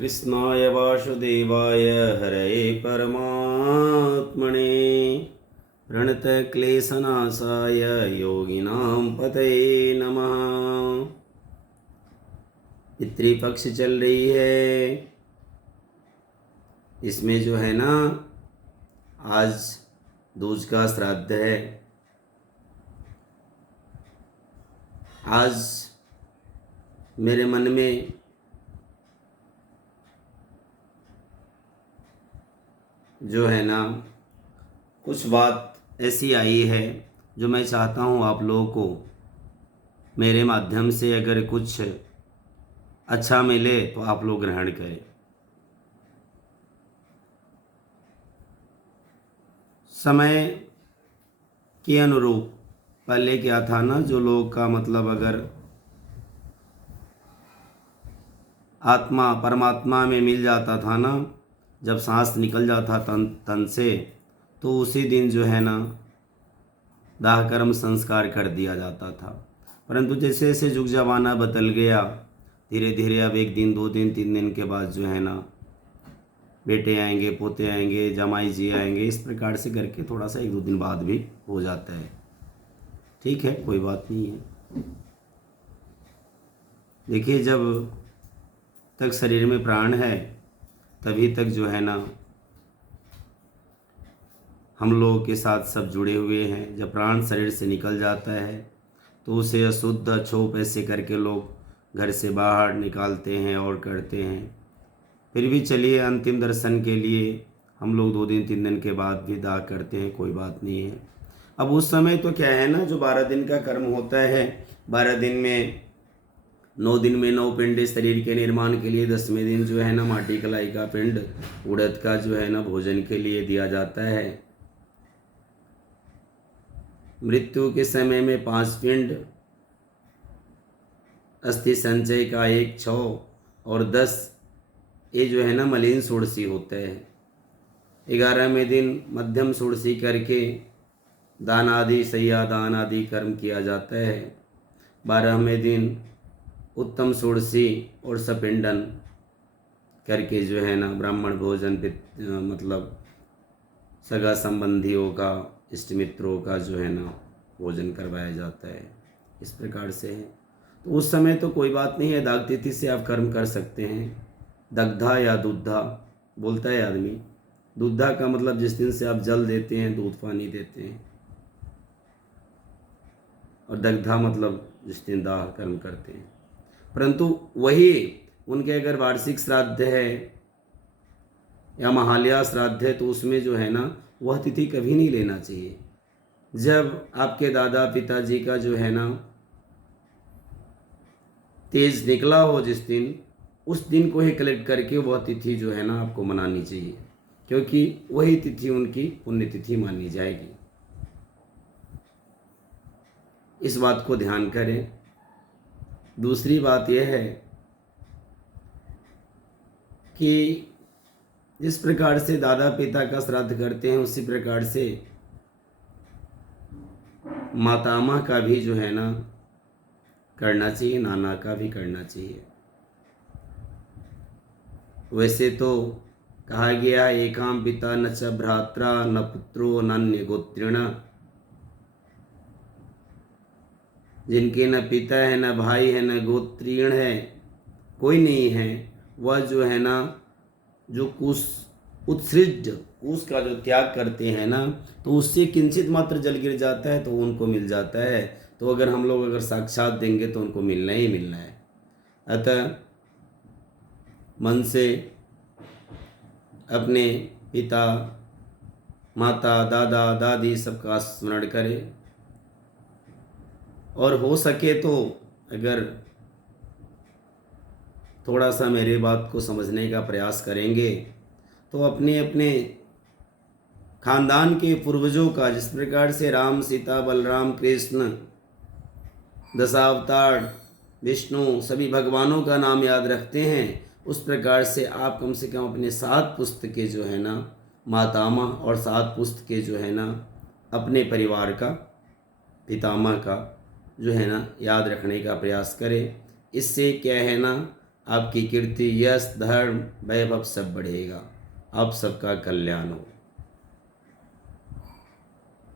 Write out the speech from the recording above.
कृष्णाय वासुदेवाय हरये परमात्मने प्रणतक्लेशनाशाय योगिनां पतये नमः। पितृपक्ष चल रही है, इसमें जो है ना आज दूज का श्राद्ध है। आज मेरे मन में जो है ना कुछ बात ऐसी आई है जो मैं चाहता हूँ आप लोगों को मेरे माध्यम से अगर कुछ अच्छा मिले तो आप लोग ग्रहण करें। समय के अनुरूप पहले क्या था ना, जो लोग का मतलब अगर आत्मा परमात्मा में मिल जाता था ना, जब सांस निकल जाता तन से, तो उसी दिन जो है ना दाह कर्म संस्कार कर दिया जाता था। परंतु जैसे जैसे युग जमाना बदल गया, धीरे धीरे अब 1 दिन 2 दिन 3 दिन के बाद जो है ना बेटे आएंगे, पोते आएंगे, जमाई जी आएंगे, इस प्रकार से करके थोड़ा सा 1-2 दिन बाद भी हो जाता है। ठीक है, कोई बात नहीं है। देखिए, जब तक शरीर में प्राण है तभी तक जो है ना हम लोगों के साथ सब जुड़े हुए हैं। जब प्राण शरीर से निकल जाता है तो उसे अशुद्ध अछोप ऐसे करके लोग घर से बाहर निकालते हैं और करते हैं। फिर भी चलिए, अंतिम दर्शन के लिए हम लोग 2 दिन 3 दिन के बाद भी दाह करते हैं, कोई बात नहीं है। अब उस समय तो क्या है ना, जो 12 दिन का कर्म होता है, 12 दिन में 9 दिन में 9 पिंड शरीर के निर्माण के लिए, 10वें दिन जो है ना माटी कलाई का पिंड उड़द का जो है ना भोजन के लिए दिया जाता है। मृत्यु के समय में 5 पिंड, अस्थि संचय का 1 6 और 10 ये जो है ना मलिन षोडशी होता है। 11वें दिन मध्यम षोडशी करके दान आदि सैया दान आदि कर्म किया जाता है। 12वें दिन उत्तम षोडशी और सपिंडन करके जो है ना ब्राह्मण भोजन मतलब सगा संबंधियों का, इष्ट मित्रों का जो है ना भोजन करवाया जाता है। इस प्रकार से है। तो उस समय तो कोई बात नहीं है, दाग तिथि से आप कर्म कर सकते हैं। दग्धा या दूधा बोलता है आदमी। दूधा का मतलब जिस दिन से आप जल देते हैं, दूध पानी देते हैं, और दग्धा मतलब जिस दिन दाह कर्म करते हैं। परंतु वही उनके अगर वार्षिक श्राद्ध है या महालया श्राद्ध है तो उसमें जो है ना वह तिथि कभी नहीं लेना चाहिए। जब आपके दादा पिताजी का जो है ना तेज निकला हो जिस दिन, उस दिन को ही कलेक्ट करके वह तिथि जो है ना आपको मनानी चाहिए, क्योंकि वही तिथि उनकी पुण्यतिथि मानी जाएगी। इस बात को ध्यान करें। दूसरी बात यह है कि जिस प्रकार से दादा पिता का श्राद्ध करते हैं उसी प्रकार से मातामह का भी जो है ना करना चाहिए, नाना का भी करना चाहिए। वैसे तो कहा गया एकाम पिता न च भ्रात्रा न पुत्रो नन्य गोत्रिण, जिनके न पिता है न भाई है न गोत्रीण है, कोई नहीं है, वह जो है ना जो कुश उत्सृज कुश का जो त्याग करते हैं ना, तो उससे किंचित मात्र जल गिर जाता है तो उनको मिल जाता है। तो अगर हम लोग अगर साक्षात देंगे तो उनको मिलना ही मिलना है। अतः मन से अपने पिता माता दादा दादी सबका स्मरण करें, और हो सके तो अगर थोड़ा सा मेरे बात को समझने का प्रयास करेंगे तो अपने अपने खानदान के पूर्वजों का, जिस प्रकार से राम सीता बलराम कृष्ण दशावतार विष्णु सभी भगवानों का नाम याद रखते हैं, उस प्रकार से आप कम से कम अपने 7 पुस्तकें जो है ना मातामह और 7 पुस्तकें जो है ना अपने परिवार का पितामह का जो है ना याद रखने का प्रयास करें। इससे क्या है ना आपकी कीर्ति, यश, धर्म, वैभव सब बढ़ेगा। आप सबका कल्याण हो।